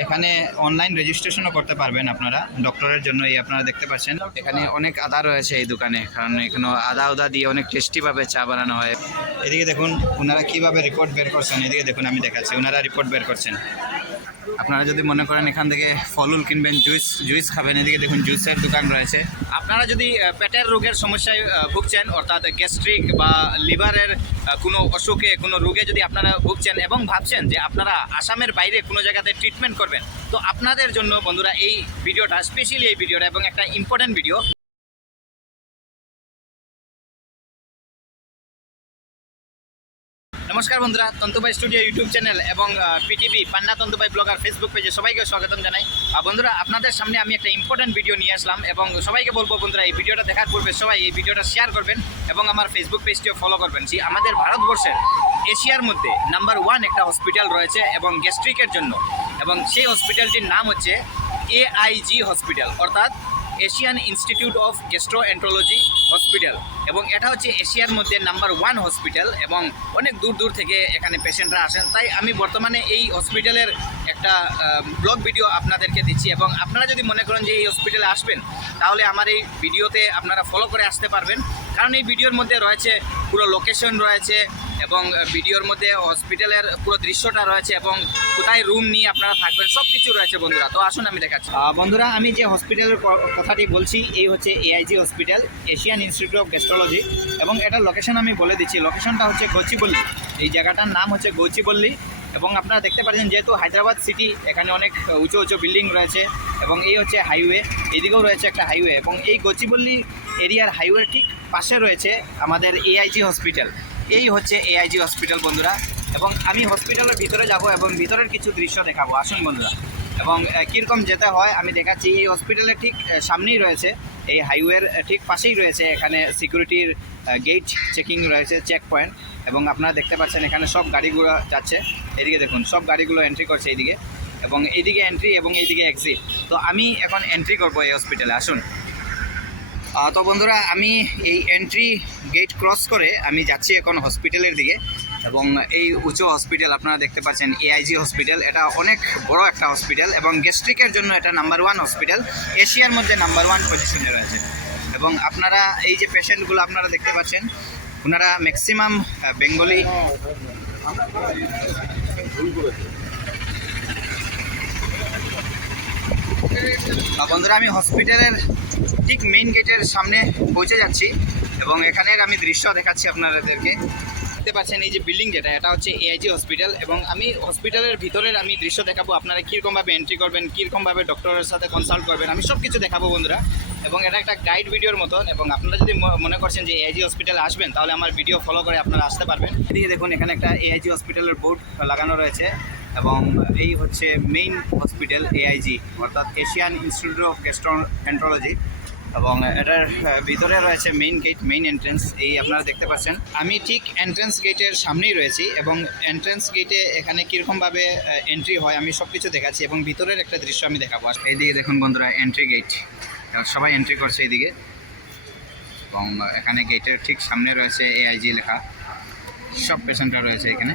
এখানে অনলাইন রেজিস্ট্রেশনও করতে পারবেন আপনারা ডক্টরের জন্য। এই আপনারা দেখতে পাচ্ছেন এখানে অনেক আদা রয়েছে এই দোকানে, কারণ এখানে আদা দিয়ে অনেক টেস্টিভাবে চা বানানো হয়। এদিকে দেখুন ওনারা কীভাবে রিপোর্ট বের করছেন, এদিকে দেখুন আমি দেখাচ্ছি ওনারা রিপোর্ট বের করছেন। আপনারা যদি মনে করেন এখান থেকে ফলুল কিনবেন, জুইস খাবেন, এদিকে দেখুন জুইসের দোকান রয়েছে। আপনারা যদি পেটের রোগের সমস্যায় ভুগছেন, অর্থাৎ গ্যাস্ট্রিক বা লিভারের কোনো অসুখে কোনো রোগে যদি আপনারা ভুগছেন এবং ভাবছেন যে আপনারা আসামের বাইরে কোনো জায়গাতে ট্রিটমেন্ট করবেন, তো আপনাদের জন্য বন্ধুরা এই ভিডিওটা, স্পেশালি এই ভিডিওটা এবং একটা ইম্পর্টেন্ট ভিডিও। নমস্কার বন্ধুরা, তন্তুবাই স্টুডিও ইউটিউব চ্যানেল এবং পিটিভি পান্না তন্তুবাই ব্লগার ফেসবুক পেজে সবাইকে স্বাগতম জানাই। বন্ধুরা, আপনাদের সামনে আমি একটা ইম্পর্টেন্ট ভিডিও নিয়ে আসলাম এবং সবাইকে বলবো বন্ধুরা এই ভিডিওটা দেখার পূর্বে সবাই এই ভিডিওটা শেয়ার করবেন এবং আমার ফেসবুক পেজটিও ফলো করবেন। যে আমাদের ভারতবর্ষের এশিয়ার মধ্যে নাম্বার 1 একটা হসপিটাল রয়েছে এবং গ্যাস্ট্রিকের জন্য, এবং সেই হসপিটালটির নাম হচ্ছে AIG হসপিটাল, অর্থাৎ Asian institute of gastroenterology hospital. এবং এটা হচ্ছে এশিয়ার মধ্যে নাম্বার 1 হসপিটাল এবং অনেক দূর দূর থেকে এখানে পেশেন্টরা আসেন। তাই আমি বর্তমানে এই হসপিটালের একটা ব্লগ ভিডিও আপনাদেরকে দিচ্ছি, এবং আপনারা যদি মনে করেন যে এই হসপিটালে আসবেন, তাহলে আমার এই ভিডিওতে আপনারা ফলো করে আসতে পারবেন। কারণ এই ভিডিওর মধ্যে রয়েছে পুরো লোকেশন রয়েছে এবং ভিডিওর মধ্যে হসপিটালের পুরো দৃশ্যটা রয়েছে এবং কোথায় রুম নিয়ে আপনারা থাকবেন, সব কিছু রয়েছে বন্ধুরা। তো আসুন আমি দেখাচ্ছি। বন্ধুরা, আমি যে হসপিটালের কথাটি বলছি এই হচ্ছে AIG hospital, Asian institute of gastrology, এবং এটার লোকেশন আমি বলে দিচ্ছি। লোকেশনটা হচ্ছে গৌচিপল্লী, এই জায়গাটার নাম হচ্ছে গৌচিপল্লী। এবং আপনারা দেখতে পাচ্ছেন যেহেতু হায়দ্রাবাদ সিটি, এখানে অনেক উঁচু উঁচু বিল্ডিং রয়েছে এবং এই হচ্ছে হাইওয়ে, এইদিকেও রয়েছে একটা হাইওয়ে, এবং এই গৌচিপল্লী এরিয়ার হাইওয়ে ঠিক পাশে রয়েছে আমাদের AIG হসপিটাল। এই হচ্ছে AIG হসপিটাল বন্ধুরা, এবং আমি হসপিটালের ভিতরে যাব এবং ভিতরের কিছু দৃশ্য দেখাবো। আসুন বন্ধুরা, এবং কীরকম যেতে হয় আমি দেখাচ্ছি। এই হসপিটালের ঠিক সামনেই রয়েছে, এই হাইওয়ের ঠিক পাশেই রয়েছে এখানে সিকিউরিটির গেট চেকিং রয়েছে, চেক পয়েন্ট, এবং আপনারা দেখতে পাচ্ছেন এখানে সব গাড়িগুলো যাচ্ছে। এদিকে দেখুন সব গাড়িগুলো এন্ট্রি করছে এইদিকে, এবং এইদিকে এন্ট্রি এবং এইদিকে এক্সিট। তো আমি এখন এন্ট্রি করবো এই হসপিটালে, আসুন। তো বন্ধুরা, আমি এই এন্ট্রি গেট ক্রস করে আমি যাচ্ছি এখন হসপিটালের দিকে, এবং এই উঁচু হসপিটাল আপনারা দেখতে পাচ্ছেন AIG হসপিটাল। এটা অনেক বড় একটা হসপিটাল এবং গ্যাস্ট্রিকের জন্য এটা নাম্বার 1 হসপিটাল, এশিয়ার মধ্যে নাম্বার 1 পজিশনে রয়েছে। এবং আপনারা এই যে পেশেন্টগুলো আপনারা দেখতে পাচ্ছেন, ওনারা ম্যাক্সিমাম বেঙ্গলি। বন্ধুরা, আমি হসপিটালের ঠিক মেইন গেটের সামনে পৌঁছে যাচ্ছি এবং এখানের আমি দৃশ্য দেখাচ্ছি আপনাদেরকে। দেখতে পাচ্ছেন এই যে বিল্ডিং যেটা, এটা হচ্ছে AIG হসপিটাল, এবং আমি হসপিটালের ভিতরের আমি দৃশ্য দেখাবো। আপনারা কীরকমভাবে এন্ট্রি করবেন, কীরকমভাবে ডক্টরের সাথে কনসাল্ট করবেন, আমি সব কিছু দেখাবো বন্ধুরা। এবং এটা একটা গাইড ভিডিওর মতন, এবং আপনারা যদি মনে করছেন যে AIG হসপিটালে আসবেন, তাহলে আমার ভিডিও ফলো করে আপনারা আসতে পারবেন। এদিকে দেখুন এখানে একটা AIG হসপিটালের বোর্ড লাগানো রয়েছে, এবং এই হচ্ছে মেইন হসপিটাল AIG, অর্থাৎ এশিয়ান ইনস্টিটিউট অফ গ্যাস্ট্রোএন্টারোলজি, এবং এটার ভিতরে রয়েছে মেইন গেট, মেইন এন্ট্রেন্স। এই আপনারা দেখতে পাচ্ছেন আমি ঠিক এন্ট্রেন্স গেটের সামনেই রয়েছি, এবং এন্ট্রেন্স গেটে এখানে কীরকমভাবে এন্ট্রি হয় আমি সব কিছু দেখাচ্ছি, এবং ভিতরের একটা দৃশ্য আমি দেখাবো। এইদিকে দেখুন বন্ধুরা এন্ট্রি গেট, সবাই এন্ট্রি করছে এইদিকে, এবং এখানে গেটের ঠিক সামনে রয়েছে AIG লেখা, সব পেশেন্টরা রয়েছে এখানে।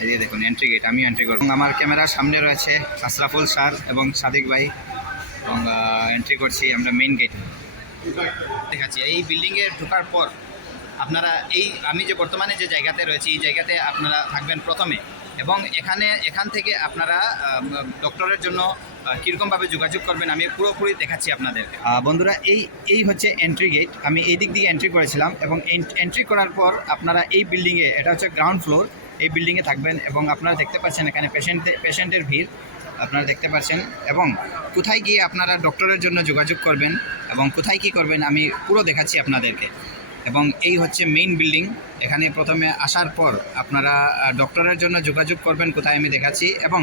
এদিকে দেখুন এন্ট্রি গেট, আমি এন্ট্রি করব। আমার ক্যামেরার সামনে রয়েছে আশরাফুল স্যার এবং সাদিক ভাই, এবং এন্ট্রি করছি আমরা মেইন গেটে। দেখাচ্ছি এই বিল্ডিংয়ে ঢোকার পর আপনারা আমি যে বর্তমানে যে জায়গাতে রয়েছি এই জায়গাতে আপনারা থাকবেন প্রথমে, এবং এখান থেকে আপনারা ডক্টরের জন্য কীরকমভাবে যোগাযোগ করবেন আমি পুরোপুরি দেখাচ্ছি আপনাদের। বন্ধুরা, এই হচ্ছে এন্ট্রি গেট, আমি এই দিক দিয়ে এন্ট্রি করেছিলাম, এবং এন্ট্রি করার পর আপনারা এই বিল্ডিংয়ে, এটা হচ্ছে গ্রাউন্ড ফ্লোর, এই বিল্ডিংয়ে থাকবেন, এবং আপনারা দেখতে পাচ্ছেন এখানে পেশেন্টের ভিড় আপনারা দেখতে পাচ্ছেন, এবং কোথায় গিয়ে আপনারা ডক্টরের জন্য যোগাযোগ করবেন এবং কোথায় কি করবেন আমি পুরো দেখাচ্ছি আপনাদেরকে। এবং এই হচ্ছে মেইন বিল্ডিং, এখানে প্রথমে আসার পর আপনারা ডক্টরের জন্য যোগাযোগ করবেন কোথায় আমি দেখাচ্ছি, এবং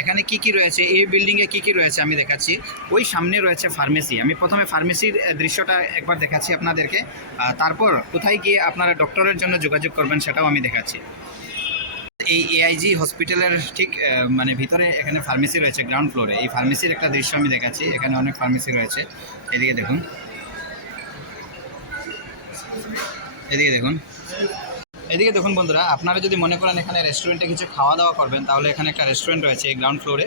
এখানে কি কি রয়েছে, এই বিল্ডিংয়ে কি কি রয়েছে আমি দেখাচ্ছি। ওই সামনে রয়েছে ফার্মেসি, আমি প্রথমে ফার্মেসির দৃশ্যটা একবার দেখাচ্ছি আপনাদেরকে, তারপর কোথায় গিয়ে আপনারা ডক্টরের জন্য যোগাযোগ করবেন সেটাও আমি দেখাচ্ছি। এই AIG হসপিটালের ঠিক মানে ভিতরে এখানে ফার্মেসি রয়েছে গ্রাউন্ড ফ্লোরে, এই ফার্মেসির একটা দৃশ্য আমি দেখাচ্ছি। এখানে অনেক ফার্মেসি রয়েছে, এদিকে দেখুন, এদিকে দেখুন। এদিকে দেখুন বন্ধুরা, আপনারা যদি মনে করেন এখানে রেস্টুরেন্টে কিছু খাওয়া দাওয়া করবেন, তাহলে এখানে একটা রেস্টুরেন্ট রয়েছে এই গ্রাউন্ড ফ্লোরে।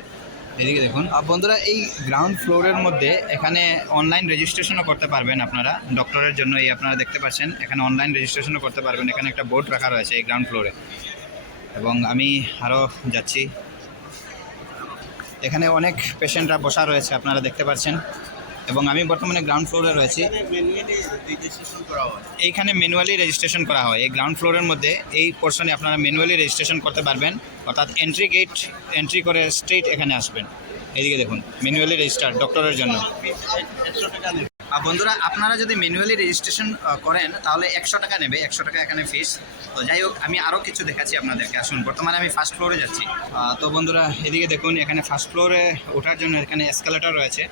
এদিকে দেখুন বন্ধুরা, এই গ্রাউন্ড ফ্লোরের মধ্যে এখানে অনলাইন রেজিস্ট্রেশনও করতে পারবেন আপনারা ডক্টরের জন্য। এই আপনারা দেখতে পাচ্ছেন এখানে অনলাইন রেজিস্ট্রেশনও করতে পারবেন। এখানে একটা বোর্ড রাখা রয়েছে এই গ্রাউন্ড ফ্লোরে। এবং আমি আরও যাচ্ছি, এখানে অনেক পেশেন্টরা বসা রয়েছে আপনারা দেখতে পাচ্ছেন। এবং আমি বর্তমানে গ্রাউন্ড ফ্লোরে রয়েছি। এইখানে ম্যানুয়ালি রেজিস্ট্রেশন করা হয়। এই গ্রাউন্ড ফ্লোরের মধ্যে এই পোর্শনে আপনারা ম্যানুয়ালি রেজিস্ট্রেশন করতে পারবেন, অর্থাৎ এন্ট্রি করে স্ট্রেট এখানে আসবেন। এদিকে দেখুন, ম্যানুয়ালি রেজিস্টার ডক্টরের জন্য। বন্ধুরা, আপনারা যদি ম্যানুয়ালি রেজিস্ট্রেশন করেন তাহলে 100 টাকা নেবে, 100 টাকা এখানে ফিস। তো যাই হোক, আমি আরও কিছু দেখাচ্ছি আপনাদেরকে। আসুন, বর্তমানে আমি ফার্স্ট ফ্লোরে যাচ্ছি। তো বন্ধুরা, এদিকে দেখুন, এখানে ফার্স্ট ফ্লোরে ওঠার জন্য এখানে এসকালেটর রয়েছে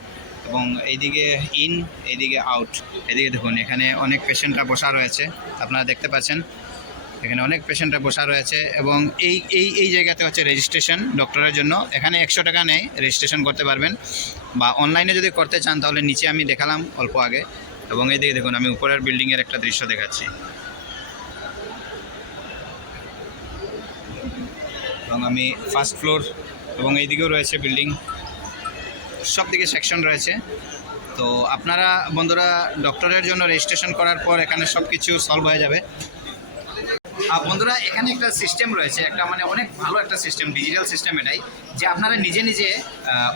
এবং এইদিকে ইন, এইদিকে আউট। এদিকে দেখুন, এখানে অনেক পেশেন্টরা বসা রয়েছে আপনারা দেখতে পাচ্ছেন। এখানে অনেক পেশেন্টরা বসা রয়েছে এবং এই জায়গাতে হচ্ছে রেজিস্ট্রেশন ডক্টরের জন্য। এখানে 100 টাকা নেয়, রেজিস্ট্রেশন করতে পারবেন। বা অনলাইনে যদি করতে চান তাহলে নিচে আমি দেখালাম অল্প আগে। এবং এইদিকে দেখুন, আমি উপরের বিল্ডিংয়ের একটা দৃশ্য দেখাচ্ছি। এবং আমি ফার্স্ট ফ্লোর, এবং এইদিকেও রয়েছে বিল্ডিং, সব দিকে সেকশন রয়েছে। তো আপনারা বন্ধুরা ডক্টরের জন্য রেজিস্ট্রেশন করার পর এখানে সব কিছু সলভ হয়ে যাবে। বন্ধুরা, এখানে একটা সিস্টেম রয়েছে, একটা মানে অনেক ভালো একটা সিস্টেম, ডিজিটাল সিস্টেম এটাই, যে আপনারা নিজে নিজে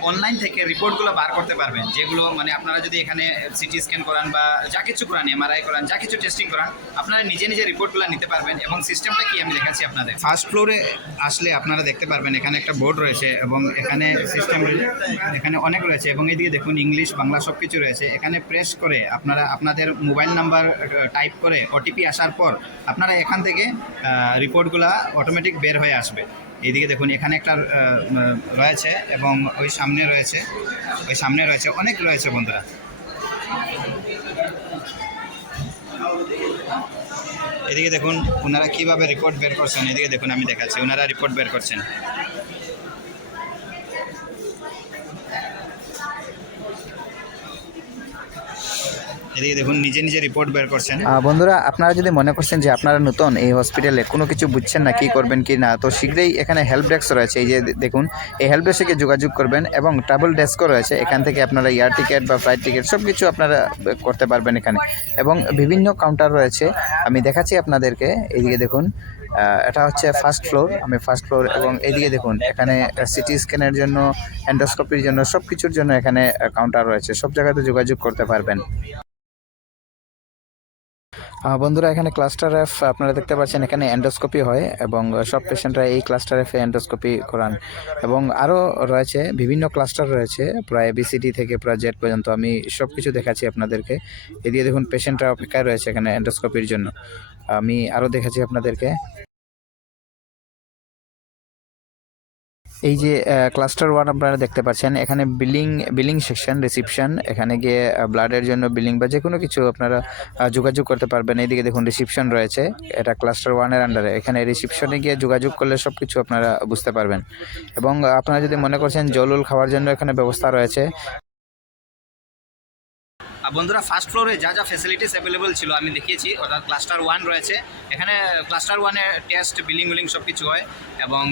অনলাইন থেকে রিপোর্টগুলো বার করতে পারবেন। যেগুলো মানে আপনারা যদি এখানে সিটি স্ক্যান করান বা যা কিছু করান, এমআরআই করান, যা কিছু টেস্টিং করান, আপনারা নিজে নিজে রিপোর্টগুলো নিতে পারবেন। এবং সিস্টেমটা কি আমি দেখাচ্ছি আপনাদের। ফার্স্ট ফ্লোরে আসলে আপনারা দেখতে পারবেন এখানে একটা বোর্ড রয়েছে এবং এখানে সিস্টেম এখানে অনেক রয়েছে। এবং এইদিকে দেখুন, ইংলিশ বাংলা সব কিছু রয়েছে। এখানে প্রেস করে আপনারা আপনাদের মোবাইল নাম্বার টাইপ করে ওটিপি আসার পর আপনারা এখান থেকে রিপোর্টগুলো অটোমেটিক বের হয়ে আসবে। এইদিকে দেখুন, এখানে একটা রয়েছে এবং ওই সামনে রয়েছে অনেক রয়েছে বন্ধুরা। এদিকে দেখুন ওনারা কীভাবে রিপোর্ট বের করছেন। এদিকে দেখুন, আমি দেখাচ্ছি ওনারা রিপোর্ট বের করছেন। এদিকে দেখুন, নিজে নিজে রিপোর্ট বের করছেন। বন্ধুরা, আপনারা যদি মনে করছেন যে আপনারা নতুন এই হসপিটালে, কোনো কিছু বুঝছেন না কি করবেন কি না, তো শীঘ্রই এখানে হেল্প ডেস্ক রয়েছে। এই যে দেখুন, এই হেল্প ডেস্কে যোগাযোগ করবেন এবং ট্রাভেল ডেস্কও রয়েছে। এখান থেকে আপনারা এয়ার টিকিট বা ফ্লাইট টিকিট সব কিছু আপনারা করতে পারবেন এখানে। এবং বিভিন্ন কাউন্টার রয়েছে, আমি দেখাচ্ছি আপনাদেরকে। এইদিকে দেখুন, এটা হচ্ছে ফার্স্ট ফ্লোর, আমি ফার্স্ট ফ্লোর। এবং এইদিকে দেখুন, এখানে সিটি স্ক্যানের জন্য, এন্ডোস্কোপির জন্য সব কিছুর জন্য এখানে কাউন্টার রয়েছে। সব জায়গাতে যোগাযোগ করতে পারবেন। বন্ধুরা, এখানে ক্লাস্টার এফ আপনারা দেখতে পাচ্ছেন, এখানে এন্ডোস্কোপি হয় এবং সব পেশেন্টরা এই ক্লাস্টার এফে এন্ডোস্কোপি করান। এবং আরও রয়েছে বিভিন্ন ক্লাস্টার রয়েছে, প্রায় ABCD থেকে প্রায় Z পর্যন্ত। আমি সব কিছু দেখাচ্ছি আপনাদেরকে। এদিকে দেখুন, পেশেন্টরা অপেক্ষায় রয়েছে এখানে এন্ডোস্কোপির জন্য। আমি আরও দেখাচ্ছি আপনাদেরকে। এই যে ক্লাস্টার 1 আপনারা দেখতে পাচ্ছেন, এখানে বিলিং সেকশন, রিসিপশন। এখানে গিয়ে ব্লাডের জন্য বিলিং বা যে কোনো কিছু আপনারা যোগাযোগ করতে পারবেন। এইদিকে দেখুন, রিসিপশন রয়েছে, এটা ক্লাস্টার 1-এর আন্ডারে। এখানে রিসিপশনে গিয়ে যোগাযোগ করলে সব কিছু আপনারা বুঝতে পারবেন। এবং আপনারা যদি মনে করছেন জলুল খাওয়ার জন্য এখানে ব্যবস্থা রয়েছে। বন্ধুরা, ফার্স্ট ফ্লোরে যা যা ফ্যাসিলিটিস অ্যাভেলেবল ছিল আমি দেখিয়েছি, অর্থাৎ ক্লাস্টার 1 রয়েছে। এখানে ক্লাস্টার 1-এ টেস্ট, বিলিং সব কিছু হয়। এবং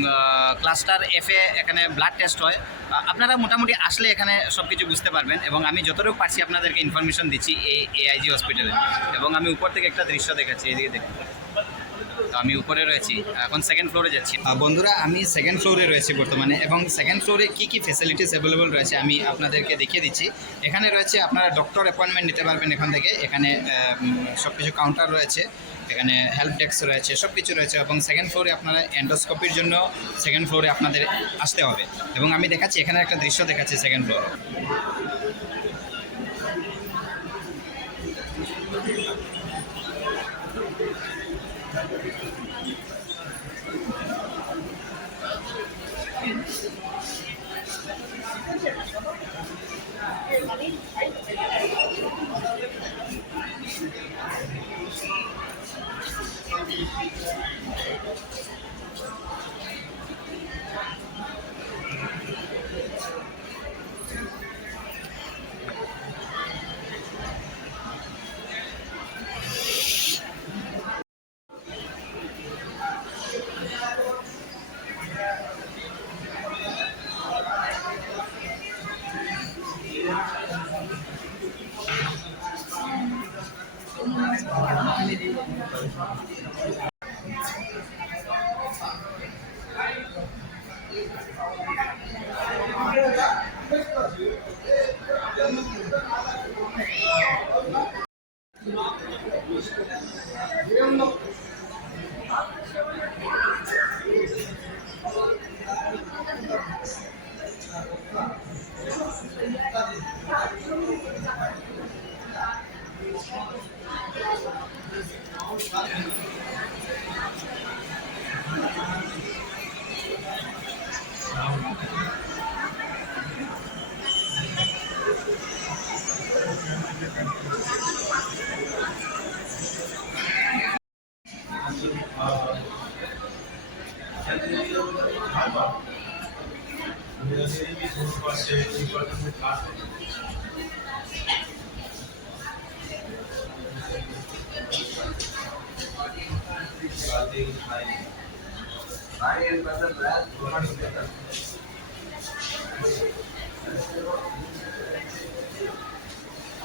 ক্লাস্টার F-এ এখানে ব্লাড টেস্ট হয়। আপনারা মোটামুটি আসলে এখানে সব কিছু বুঝতে পারবেন। এবং আমি যতটুকু পারছি আপনাদেরকে ইনফরমেশন দিচ্ছি এই AIG হসপিটালে। এবং আমি উপর থেকে একটা দৃশ্য দেখাচ্ছি, এদিকে দেখুন। তো আমি উপরে রয়েছি, এখন সেকেন্ড ফ্লোরে যাচ্ছি। বন্ধুরা, আমি সেকেন্ড ফ্লোরে রয়েছি বর্তমানে। এবং সেকেন্ড ফ্লোরে কী কী ফ্যাসিলিটিস অ্যাভেলেবল রয়েছে আমি আপনাদেরকে দেখিয়ে দিচ্ছি। এখানে রয়েছে আপনারা ডক্টর অ্যাপয়েন্টমেন্ট নিতে পারবেন এখান থেকে। এখানে সব কিছু কাউন্টার রয়েছে, এখানে হেল্প ডেস্ক রয়েছে, সব কিছু রয়েছে। এবং সেকেন্ড ফ্লোরে আপনারা এন্ডোস্কোপির জন্য সেকেন্ড ফ্লোরে আপনাদের আসতে হবে। এবং আমি দেখাচ্ছি, এখানে একটা দৃশ্য দেখাচ্ছি সেকেন্ড ফ্লোর।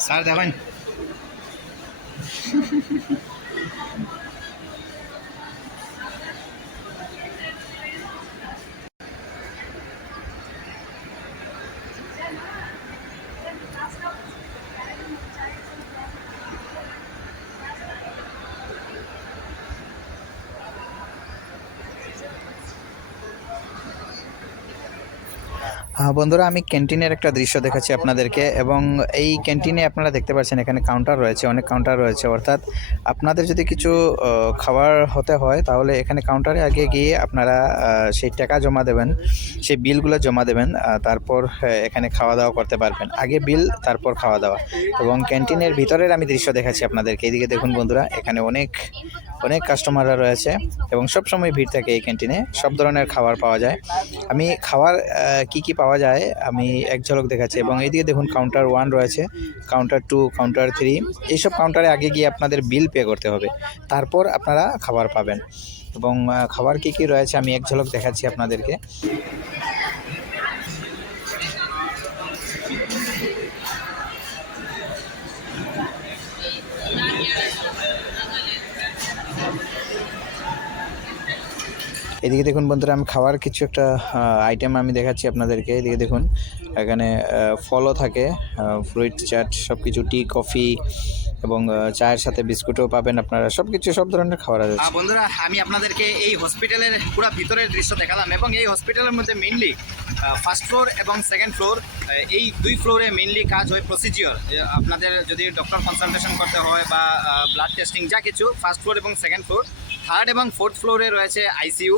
স্যার দেখেন বন্ধুরা, আমি ক্যান্টিনের একটা দৃশ্য দেখাচ্ছি আপনাদেরকে, এবং এই ক্যান্টিনে আপনারা দেখতে পাচ্ছেন এখানে কাউন্টার রয়েছে, অনেক কাউন্টার রয়েছে। অর্থাৎ আপনাদের যদি কিছু খাবার হতে হয় তাহলে এখানে কাউন্টারে আগে গিয়ে আপনারা সেই টাকা জমা দেবেন, সেই বিলগুলো জমা দেবেন, তারপর এখানে খাওয়া দাওয়া করতে পারবেন। আগে বিল, তারপর খাওয়া দাওয়া। এবং ক্যান্টিনের ভিতরের আমি দৃশ্য দেখাচ্ছি আপনাদেরকে। এদিকে দেখুন বন্ধুরা, এখানে অনেক কাস্টমাররা রয়েছে এবং সব সময় ভিড় থাকে এই ক্যান্টিনে। সব ধরনের খাবার পাওয়া যায়। আমি খাবার কি পাওয়া যায় আমি এক ঝলক দেখাচ্ছি। এবং এইদিকে দেখুন কাউন্টার 1 রয়েছে, কাউন্টার 2, কাউন্টার 3। এইসব কাউন্টারে আগে গিয়ে আপনাদের বিল পে করতে হবে, তারপর আপনারা খাবার পাবেন। এবং খাবার কি রয়েছে আমি এক ঝলক দেখাচ্ছি আপনাদেরকে। এদিকে দেখুন বন্ধুরা, আমি খাওয়ার কিছু একটা আইটেম আমি দেখাচ্ছি আপনাদেরকে। এদিকে দেখুন এখানে ফলও থাকে, ফ্রুইট চাট, সব কিছু, টি, কফি এবং চায়ের সাথে বিস্কুটও পাবেন আপনারা। সব ধরনের খাবার আছে। বন্ধুরা, আমি আপনাদেরকে এই হসপিটালের পুরো ভিতরের দৃশ্য দেখালাম। এবং এই হসপিটালের মধ্যে মেইনলি ফার্স্ট ফ্লোর এবং সেকেন্ড ফ্লোর, এই 2 ফ্লোরে মেইনলি কাজ হয় প্রসিজিওর। আপনাদের যদি ডক্টর কনসালটেশন করতে হয় বা ব্লাড টেস্টিং, যা কিছু ফার্স্ট ফ্লোর এবং সেকেন্ড ফ্লোর। থার্ড এবং ফোর্থ ফ্লোরে রয়েছে আইসিইউ,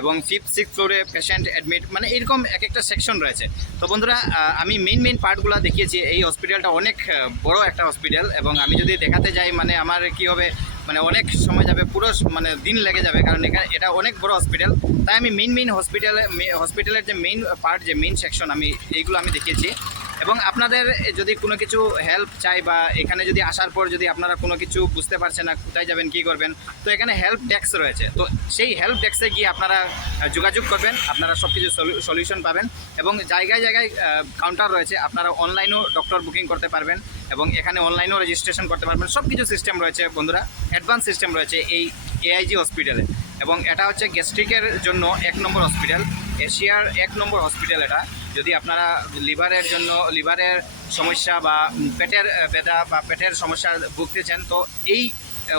এবং 5th 6th ফ্লোরে পেশেন্ট অ্যাডমিট, মানে এরকম একটা সেকশন রয়েছে। তো বন্ধুরা, আমি মেইন পার্টগুলো দেখিয়েছি। এই হসপিটালটা অনেক বড় একটা হসপিটাল, এবং আমি যদি দেখাতে যাই মানে আমার কি হবে, মানে অনেক সময় যাবে, পুরো মানে দিন লেগে যাবে, কারণ এটা অনেক বড় হসপিটাল। তাই আমি মেইন হসপিটালের যে মেইন পার্ট, যে মেইন সেকশন, আমি এইগুলো আমি দেখিয়েছি। এবং আপনাদের যদি কোনো কিছু হেল্প চাই, বা এখানে যদি আসার পর যদি আপনারা কোনো কিছু বুঝতে পারছেন না, কোথায় যাবেন, কী করবেন, তো এখানে হেল্প ডেস্ক রয়েছে। তো সেই হেল্প ডেস্কে গিয়ে আপনারা যোগাযোগ করবেন, আপনারা সব কিছু সলিউশন পাবেন। এবং জায়গায় কাউন্টার রয়েছে, আপনারা অনলাইনেও ডক্টর বুকিং করতে পারবেন, এবং এখানে অনলাইনেও রেজিস্ট্রেশন করতে পারবেন। সব কিছু সিস্টেম রয়েছে বন্ধুরা, অ্যাডভান্স সিস্টেম রয়েছে এই এআইজি হসপিটালে। এবং এটা হচ্ছে গ্যাস্ট্রিকের জন্য 1 নম্বর হসপিটাল, এশিয়ার 1 নম্বর হসপিটাল এটা। যদি আপনারা লিভারের সমস্যা বা পেটের ব্যথা বা পেটের সমস্যা ভুগতেছেন, তো এই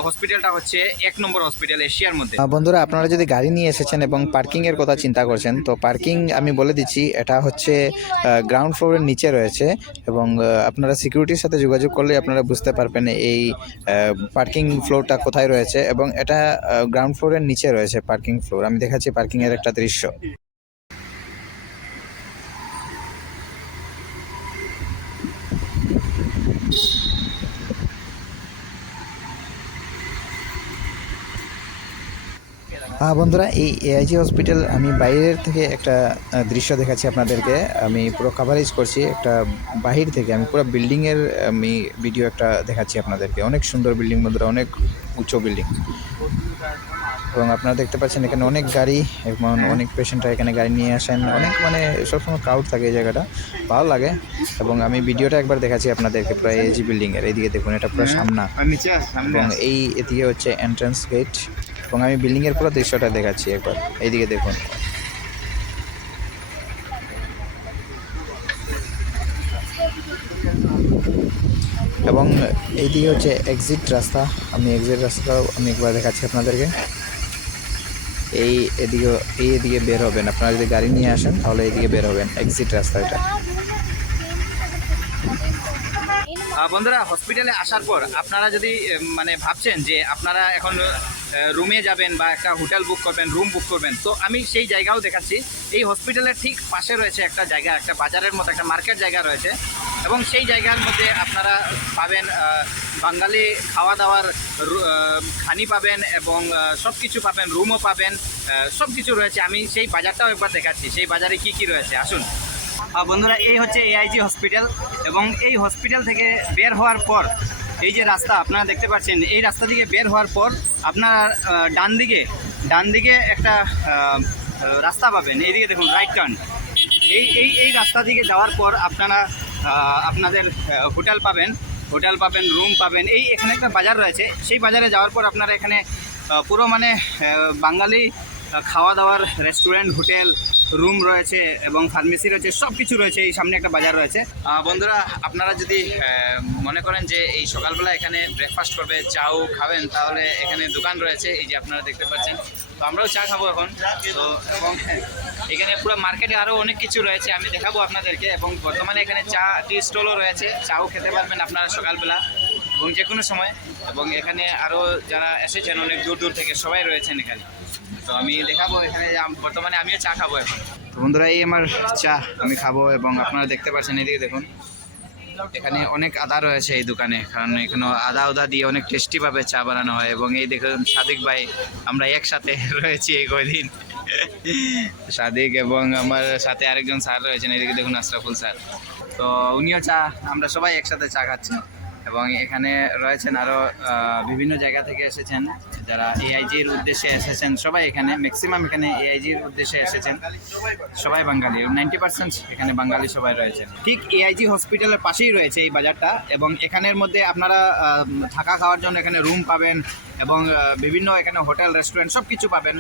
হসপিটালটা হচ্ছে 1 নম্বর হসপিটাল এশিয়ার মধ্যে। বন্ধুরা, আপনারা যদি গাড়ি নিয়ে এসেছেন এবং পার্কিংয়ের কথা চিন্তা করছেন, তো পার্কিং আমি বলে দিচ্ছি, এটা হচ্ছে গ্রাউন্ড ফ্লোরের নিচে রয়েছে। এবং আপনারা সিকিউরিটির সাথে যোগাযোগ করলে আপনারা বুঝতে পারবেন এই পার্কিং ফ্লোরটা কোথায় রয়েছে। এবং এটা গ্রাউন্ড ফ্লোরের নিচে রয়েছে পার্কিং ফ্লোর। আমি দেখাচ্ছি পার্কিংয়ের একটা দৃশ্য। বন্ধুরা, এই এআইজি হসপিটাল আমি বাইরের থেকে একটা দৃশ্য দেখাচ্ছি আপনাদেরকে। আমি পুরো কাভারেজ করছি একটা বাহির থেকে, আমি পুরো বিল্ডিংয়ের আমি ভিডিও একটা দেখাচ্ছি আপনাদেরকে। অনেক সুন্দর বিল্ডিং বন্ধুরা, অনেক উঁচু বিল্ডিং। এবং আপনারা দেখতে পাচ্ছেন এখানে অনেক গাড়ি, এবং অনেক পেশেন্টরা এখানে গাড়ি নিয়ে আসেন। অনেক মানে সবসময় ক্রাউড থাকে এই জায়গাটা, ভালো লাগে। এবং আমি ভিডিওটা একবার দেখাচ্ছি আপনাদেরকে প্রায় এআইজি বিল্ডিংয়ের। এইদিকে দেখুন, এটা পুরো সামনা, এবং এদিকে হচ্ছে এন্ট্রান্স গেট। এবং আমি বিল্ডিংয়ের পুরো দৃশ্যটা দেখাচ্ছি একবার। এইদিকে দেখুন, এবং এইদিকে হচ্ছে এক্সিট রাস্তা। আমি এক্সিট রাস্তাটাও আমি একবার দেখাচ্ছি আপনাদেরকে। এদিকে বের হবেন, আপনারা যদি গাড়ি নিয়ে আসেন তাহলে এইদিকে বের হবেন, এক্সিট রাস্তা এটা। বন্ধুরা, হসপিটালে আসার পর আপনারা যদি মানে ভাবছেন যে আপনারা এখন রুমে যাবেন বা একটা হোটেল বুক করবেন, রুম বুক করবেন, তো আমি সেই জায়গাও দেখাচ্ছি। এই হসপিটালের ঠিক পাশে রয়েছে একটা জায়গা, একটা বাজারের মতো একটা মার্কেট জায়গা রয়েছে, এবং সেই জায়গার মধ্যে আপনারা পাবেন বাঙালি খাওয়া দাওয়ার খানি পাবেন, এবং সব কিছু পাবেন, রুমও পাবেন, সব কিছু রয়েছে। আমি সেই বাজারটাও একবার দেখাচ্ছি, সেই বাজারে কি কি রয়েছে, আসুন। বন্ধুরা, এই হচ্ছে এআইজি হসপিটাল, এবং এই হসপিটাল থেকে বের হওয়ার পর এই যে রাস্তা আপনারা দেখতে পাচ্ছেন, এই রাস্তা থেকে বের হওয়ার পর আপনারা ডান দিকে একটা রাস্তা পাবেন। এইদিকে দেখুন, রাইট টার্ন। এই রাস্তা দিকে যাওয়ার পর আপনারা আপনাদের হোটেল পাবেন, রুম পাবেন। এখানে একটা বাজার রয়েছে, সেই বাজারে যাওয়ার পর আপনারা এখানে পুরো মানে বাঙালি খাওয়া দাওয়ার রেস্টুরেন্ট, হোটেল, রুম রয়েছে, এবং ফার্মেসি রয়েছে, সব কিছু রয়েছে। এই সামনে একটা বাজার রয়েছে। বন্ধুরা, আপনারা যদি মনে করেন যে এই সকালবেলা এখানে ব্রেকফাস্ট করবে, চাও খাবেন, তাহলে এখানে দোকান রয়েছে, এই যে আপনারা দেখতে পাচ্ছেন। তো আমরাও চা খাবো এখন। তো এবং এখানে পুরো মার্কেটে আরও অনেক কিছু রয়েছে, আমি দেখাবো আপনাদেরকে। এবং বর্তমানে এখানে চা টি স্টলও রয়েছে, চাও খেতে পারবেন আপনারা সকালবেলা এবং যে কোনো সময়। এবং এখানে আরও যারা এসেছেন অনেক দূর দূর থেকে, সবাই রয়েছেন এখানে। তো আমি দেখাবো এখানে, বর্তমানে আমিও চা খাবো এখন। তো বন্ধুরা, এই আমার চা আমি খাবো, এবং আপনারা দেখতে পাচ্ছেন এদিকে দেখুন, এখানে অনেক আদা রয়েছে এই দোকানে, কারণ এখানে আদা দিয়ে অনেক টেস্টিভাবে চা বানানো হয়। এবং এই দেখুন সাদিক ভাই, আমরা একসাথে রয়েছি এই কয়দিন। সাদিক এবং আমার সাথে আরেকজন স্যার রয়েছেন, এদিকে দেখুন আশরাফুল স্যার। তো উনিও চা, আমরা সবাই একসাথে চা খাচ্ছি। এবং এখানে রয়েছেন আরও বিভিন্ন জায়গা থেকে এসেছেন, যারা এআইজির উদ্দেশ্যে এসেছেন। সবাই এখানে ম্যাক্সিমাম এখানে এআইজির উদ্দেশ্যে এসেছেন, সবাই বাঙালি, 90% এখানে বাঙালি সবাই রয়েছেন। ঠিক এআইজি হসপিটালের পাশেই রয়েছে এই বাজারটা, এবং এখানের মধ্যে আপনারা থাকা খাওয়ার জন্য এখানে রুম পাবেন, এবং বিভিন্ন এখানে হোটেল, রেস্টুরেন্ট সব কিছু পাবেন,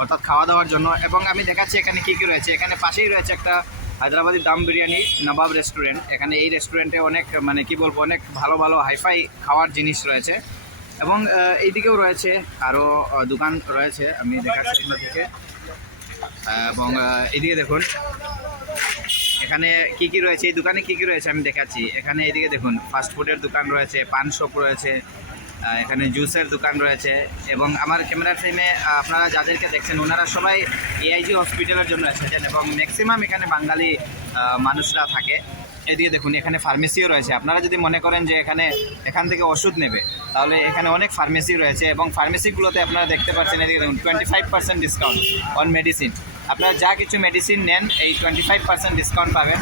অর্থাৎ খাওয়া দাওয়ার জন্য। এবং আমি দেখাচ্ছি এখানে কী কী রয়েছে। এখানে পাশেই রয়েছে একটা হায়দ্রাবাদি দাম বিরিয়ানি নবাব রেস্টুরেন্ট। এখানে এই রেস্টুরেন্টে অনেক মানে কি বলবো, অনেক ভালো ভালো হাইফাই খাওয়ার জিনিস রয়েছে। এবং এইদিকেও রয়েছে আরও দোকান রয়েছে, আমি দেখাচ্ছি আপনাদেরকে। এবং এইদিকে দেখুন এখানে কি কি রয়েছে, এই দোকানে কি কি রয়েছে আমি দেখাচ্ছি। এখানে এইদিকে দেখুন ফাস্টফুডের দোকান রয়েছে, পান শপ রয়েছে, এখানে জুসের দোকান রয়েছে। এবং আমার ক্যামেরার ফ্রেমে আপনারা যাদেরকে দেখছেন ওনারা সবাই এআইজি হসপিটালের জন্য এসেছেন, এবং ম্যাক্সিমাম এখানে বাঙালি মানুষরা থাকে। এদিকে দেখুন এখানে ফার্মেসিও রয়েছে। আপনারা যদি মনে করেন যে এখান থেকে ওষুধ নেবে, তাহলে এখানে অনেক ফার্মেসি রয়েছে, এবং ফার্মেসিগুলোতে আপনারা দেখতে পাচ্ছেন এদিকে দেখুন 25% ডিসকাউন্ট অন মেডিসিন। আপনারা যা কিছু মেডিসিন নেন এই 25% ডিসকাউন্ট পাবেন।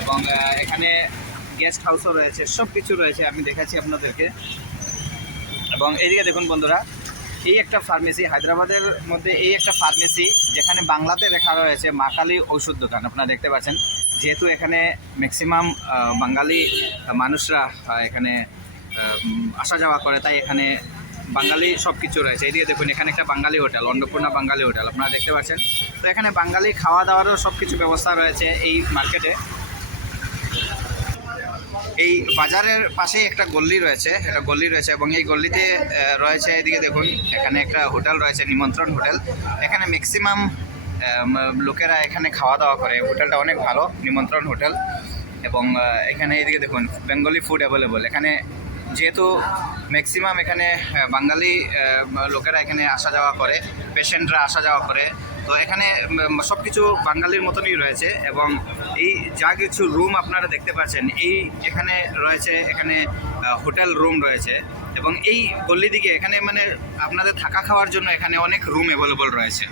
এবং এখানে গেস্ট হাউসও রয়েছে, সব কিছু রয়েছে, আমি দেখাচ্ছি আপনাদেরকে। এবং এইদিকে দেখুন বন্ধুরা, এই একটা ফার্মেসি, হায়দ্রাবাদের মধ্যে এই একটা ফার্মেসি, যেখানে বাংলাতে লেখা রয়েছে মা কালী ঔষধ দোকান। আপনারা দেখতে পাচ্ছেন, যেহেতু এখানে ম্যাক্সিমাম বাঙালি মানুষরা এখানে আসা যাওয়া করে, তাই এখানে বাঙালি সব কিছু রয়েছে। এইদিকে দেখুন এখানে একটা বাঙালি হোটেল, অন্নপূর্ণা বাঙালি হোটেল, আপনারা দেখতে পাচ্ছেন। তো এখানে বাঙালি খাওয়া দাওয়ারও সব কিছু ব্যবস্থা রয়েছে এই মার্কেটে। এই বাজারের পাশে একটা গল্লি রয়েছে, এবং এই গল্লিতে রয়েছে, এদিকে দেখুন এখানে একটা হোটেল রয়েছে, নিমন্ত্রণ হোটেল। এখানে ম্যাক্সিমাম লোকেরা এখানে খাওয়া দাওয়া করে, হোটেলটা অনেক ভালো, নিমন্ত্রণ হোটেল। এবং এখানে এদিকে দেখুন বেঙ্গলি ফুড অ্যাভেলেবল। এখানে যেহেতু ম্যাক্সিমাম এখানে বাঙালি লোকেরা এখানে আসা যাওয়া করে, পেশেন্টরা আসা যাওয়া করে, তো এখানে সব কিছু বাঙালির মতনই রয়েছে। এবং এই যা কিছু রুম আপনারা দেখতে পাচ্ছেন, এখানে রয়েছে, এখানে হোটেল রুম রয়েছে। এবং এই গল্লি দিকে এখানে মানে আপনাদের থাকা খাওয়ার জন্য এখানে অনেক রুম অ্যাভেলেবল রয়েছে।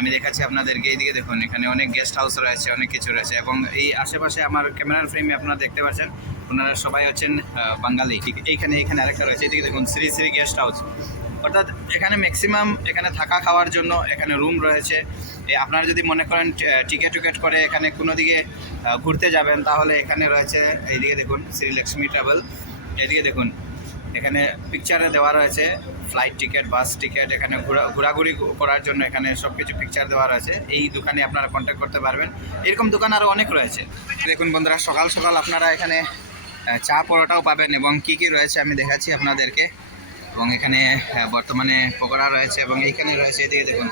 আমি দেখাচ্ছি আপনাদেরকে, এইদিকে দেখুন এখানে অনেক গেস্ট হাউস রয়েছে, অনেক কিছু রয়েছে। এবং এই আশেপাশে আমার ক্যামেরার ফ্রেমে আপনারা দেখতে পাচ্ছেন ওনারা সবাই হচ্ছেন বাঙালি। ঠিক এইখানে আরেকটা রয়েছে, এদিকে দেখুন শ্রী শ্রী গেস্ট হাউস। অর্থাৎ এখানে ম্যাক্সিমাম এখানে থাকা খাওয়ার জন্য এখানে রুম রয়েছে। আপনারা যদি মনে করেন টিকেট করে এখানে কোনো দিকে ঘুরতে যাবেন, তাহলে এখানে রয়েছে, এইদিকে দেখুন শ্রী লক্ষ্মী ট্রাভেল। এদিকে দেখুন এখানে পিকচারে দেওয়া রয়েছে ফ্লাইট টিকিট, বাস টিকিট, এখানে ঘোরাঘুরি করার জন্য এখানে সব কিছু পিকচার দেওয়া রয়েছে। এই দোকানে আপনারা কন্ট্যাক্ট করতে পারবেন। এরকম দোকান আরও অনেক রয়েছে। দেখুন বন্ধুরা, সকাল সকাল আপনারা এখানে চা পরোটাও পাবেন এবং কি কি রয়েছে আমি দেখাচ্ছি আপনাদেরকে। এবং এখানে বর্তমানে পকোড়া রয়েছে এবং এইখানে রয়েছে, এদিকে দেখুন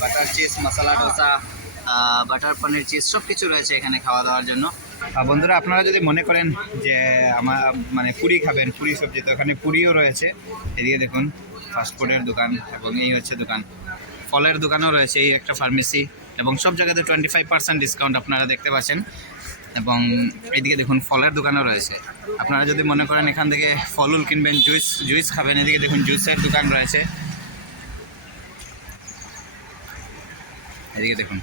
বাটার চিজ, মশলা ডোসা, বাটার পনির চিজ সব কিছু রয়েছে এখানে খাওয়া দাওয়ার জন্য। বন্ধুরা আপনারা যদি মনে করেন যে আমার মানে পুরি খাবেন, পুরি সবজি, তো এখানে পুরিও রয়েছে। এদিকে দেখুন ফাস্টফুডের দোকান এবং এই হচ্ছে দোকান, ফলের দোকানও রয়েছে, এই একটা ফার্মেসি এবং সব জায়গাতে 25% ডিসকাউন্ট আপনারা দেখতে পাচ্ছেন। এবং এইদিকে দেখুন ফলের দোকানও রয়েছে। আপনারা যদি মনে করেন এখান থেকে ফলুল কিনবেন, জুইস খাবেন, এদিকে দেখুন জুইসের দোকান রয়েছে, এদিকে দেখুন।